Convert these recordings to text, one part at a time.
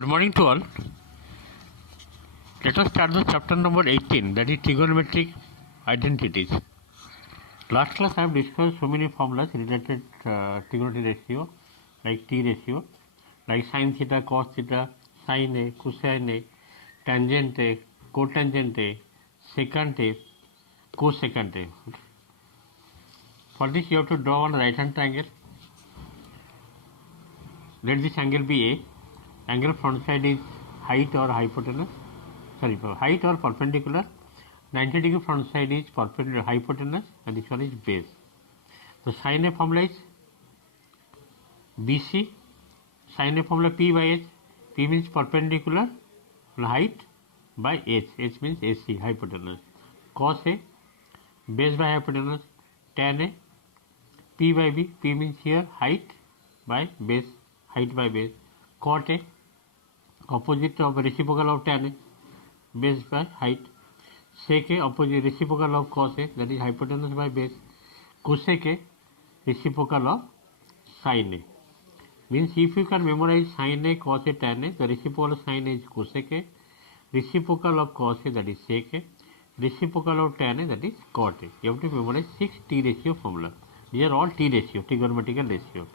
Good morning to all. Let us start the chapter number 18, that is trigonometric identities. Last class I have discussed so many formulas related trigonometry ratio, like T ratio, like sin theta, cos theta, sin A, cosine A, tangent A, cotangent A, secant A, cosecant A. For this you have to draw one right hand triangle. Let this angle be A. Angle front side is height or hypotenuse. Sorry, height or perpendicular. 90 degree front side is perpendicular hypotenuse and this one is base. So sin A formula is BC. Sin A formula P by H. P means perpendicular height by H. H means AC, hypotenuse. Cos A, base by hypotenuse. Tan A, P by B. P means here height by base, height by base. Cot A, opposite of reciprocal of tan A, base by height. Sec A, opposite reciprocal of cos A, that is hypotenuse by base. Cosec A, reciprocal of sin A. Means if you can memorize sin A, cos A, tan A, the reciprocal of sin A is cosec A, reciprocal of cos A, that is sec A, reciprocal of tan A, that is cot A. You have to memorize 6 T ratio formula. These are all T ratio, trigonometrical ratio.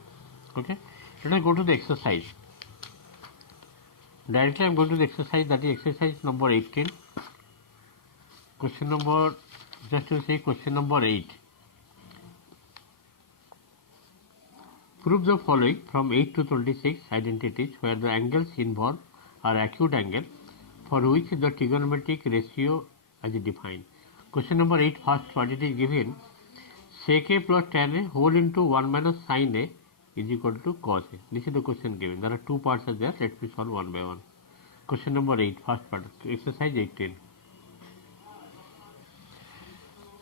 Okay. Let us go to the exercise. Directly I am going to the exercise, that is exercise number 18. Question number, just to say question number 8. Prove the following from 8 to 26 identities where the angles involved are acute angle for which the trigonometric ratio is defined. Question number 8, first what it is given, sec A plus tan A whole into 1 minus sin A is equal to cos A. This is the question given. There are two parts are there. Let me solve one by one. Question number 8, first part, exercise 18.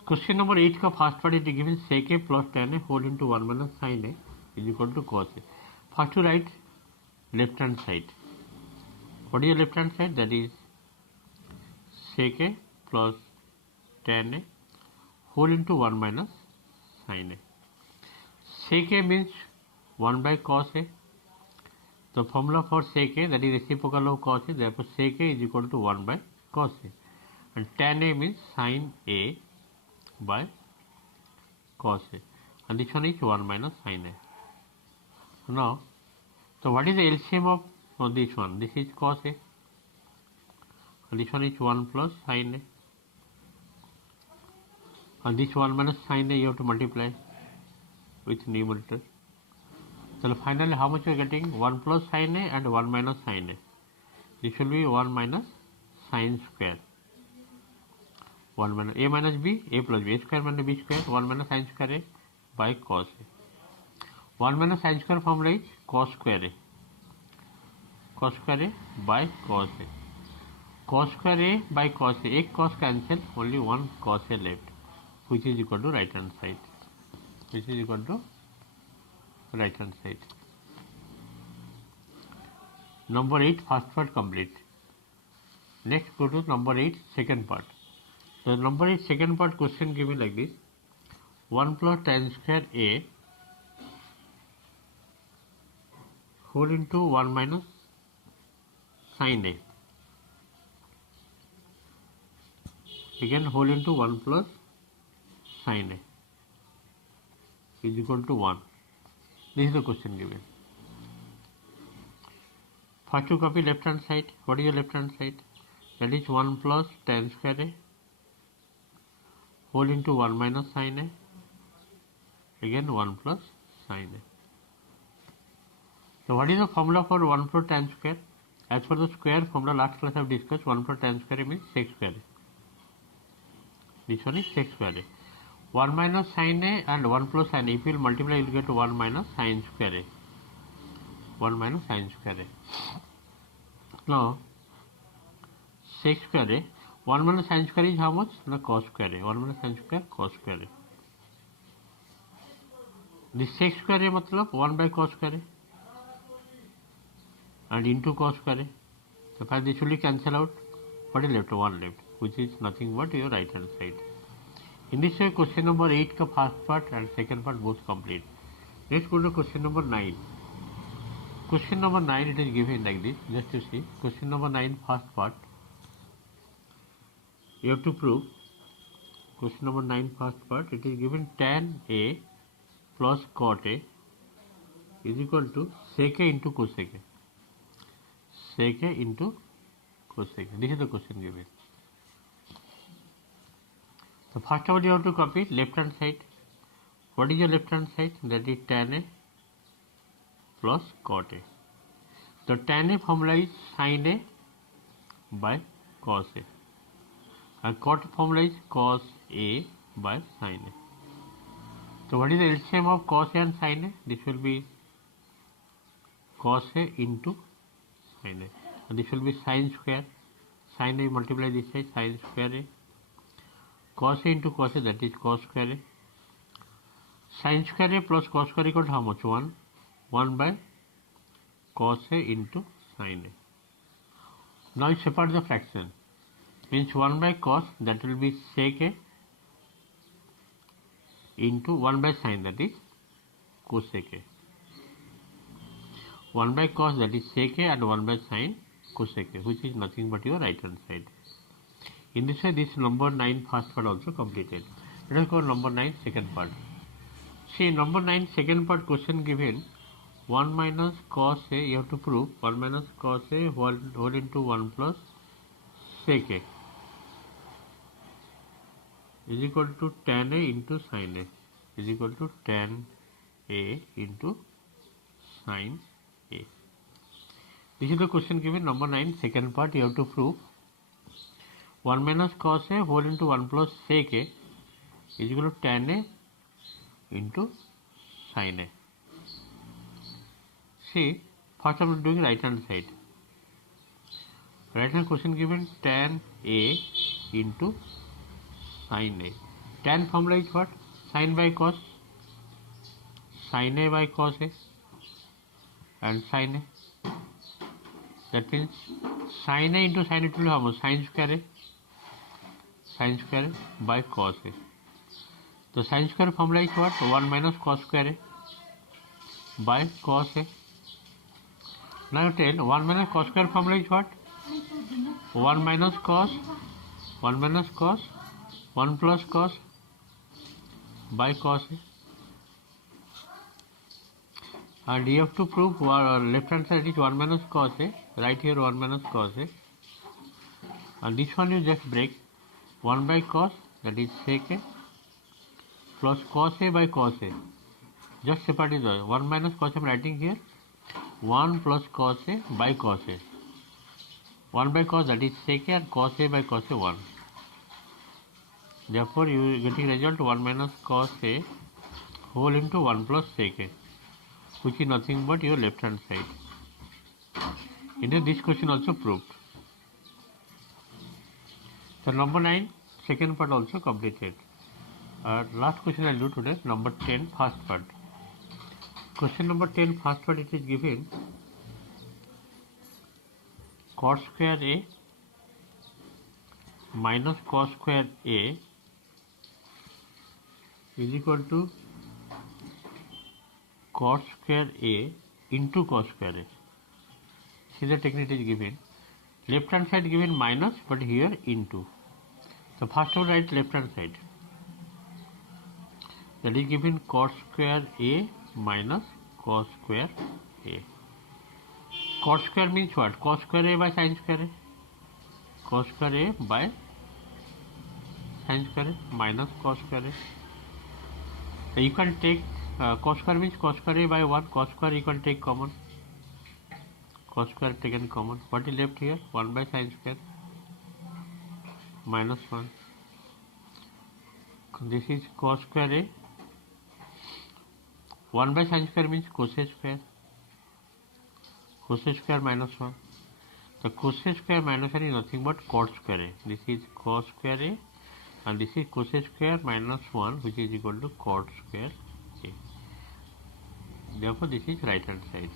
Question number 8 का first part is given sec A plus tan A whole into 1 minus sin A is equal to cos A. First to write left hand side. What is the left hand side? That is sec A plus tan A whole into 1 minus sin A. Sec A means 1 by cos A. The formula for sec A, that is reciprocal of cos A, therefore sec A is equal to 1 by cos A. And tan A means sin A by cos A. And this one is 1 minus sin A. Now, so what is the LCM of this one? This is cos A. And this one is 1 plus sin A. And this 1 minus sin A you have to multiply with numerator. So finally how much you are getting? 1 plus sin A and 1 minus sin A. This will be 1 minus sin square. 1 minus A minus B, A plus B, A square minus B square, 1 minus sin square A by cos A. 1 minus sin square formula is cos square A. Cos square A by cos A. Cos square A by cos A. एक cos cancel, only one cos A left, which is equal to right hand side. Which is equal to right hand side. Number 8 first part complete. Next go to number 8 second part. So number 8 second part question given like this. 1 plus tan square A whole into 1 minus sin A. Again whole into 1 plus sin A is equal to 1. This is the question given. First to copy left hand side. What is your left hand side? That is 1 plus tan square A whole into 1 minus sin A. Again 1 plus sin A. So what is the formula for 1 plus tan square? As for the square formula, last class I have discussed, 1 plus tan square means sec square A. This one is sec square A. 1 minus sin A and 1 plus sin A. If you will multiply, you will get 1 minus sin square A. 1 minus sin square A. Now, sec square A. 1 minus sin square is how much? No, cos square A. 1 minus sin square, cos square A. This sec square A matlab 1 by cos square A. And into cos square A. So, if this will cancel out, what is left? 1 left, which is nothing but your right hand side. In this way, question number 8 का first part and second part both complete. Let's go to question number 9. Question number 9, it is given like this. Just to see. Question number 9, first part. You have to prove. Question number 9, first part. It is given tan A plus cot A is equal to sec A into cosec A. Sec A into cosec A. This is the question given. So first of all, you have to copy left hand side. What is your left hand side? That is tan A plus cot A. The tan A formula is sin A by cos A. And cot formula is cos A by sin A. So what is the LCM of cos A and sin A? This will be cos A into sin A. And this will be sin square. Sin A multiply this side, sin square A. Cos A into cos A, that is cos square A. Sin square A plus cos square equal to how much? 1. 1 by cos A into sin A. Now you separate the fraction. Means 1 by cos, that will be sec A into 1 by sin, that is cosec A. 1 by cos, that is sec A, and 1 by sin, cosec A, which is nothing but your right hand side. In this way, this number 9 first part also completed. Let us go number 9 second part. See, number 9 second part question given 1 minus cos A, you have to prove 1 minus cos A whole into 1 plus sec A is equal to tan A into sin A is equal to tan A into sin A. This is the question given number 9 second part. You have to prove 1 minus cos A whole into 1 plus sec A is equal to tan A into sin A. See, first I am doing right hand side. Right hand question given tan A into sin A. Tan formula is what? Sin by cos. Sin A by cos A and sin A. That means sin A into sin A will be how much? Sin square A. Sin square A by cos A. The sin square formula is what? 1 minus cos square A by cos A. Now tell 1 minus cos square formula is what? 1 minus cos 1 plus cos by cos A. And you have to prove left hand side is 1 minus cos A, right here 1 minus cos A. And this one you just break 1 by cos, that is sec A, plus cos A by cos A. Just separate the 1 minus cos I am writing here. 1 plus cos A by cos A. 1 by cos, that is sec A, and cos A by cos A 1. Therefore, you are getting result 1 minus cos A whole into 1 plus sec A, which is nothing but your left hand side. In this question also proved. So number 9 second part also completed. Last question I will do today, number 10 first part. Question number 10 first part, it is given cos square A minus cos square A is equal to cos square A into cos square A. See, the technique is given. Left hand side given minus, but here into. So first of all write left hand side. That is given cos square A minus cos square A. Cos square means what? Cos square A by sin square A. Cos square A by sin square A minus cos square A. So you can take cos square means cos square A by 1. Cos square you can take common. Cos square taken common. What is left here? 1 by sin square minus 1. This is cos square A. 1 by sin square means cosec square. Cosec square minus 1. The cosec square minus 1 is nothing but cot square A. This is cos square A and this is cosec square minus 1, which is equal to cot square A. Therefore, this is right hand side.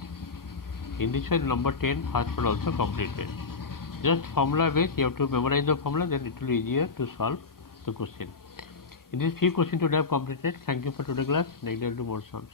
In this way, number 10 first part also completed. Just formula based, you have to memorize the formula, then it will be easier to solve the question. In this few questions today I have completed. Thank you for today's class. Next day I will do more sums.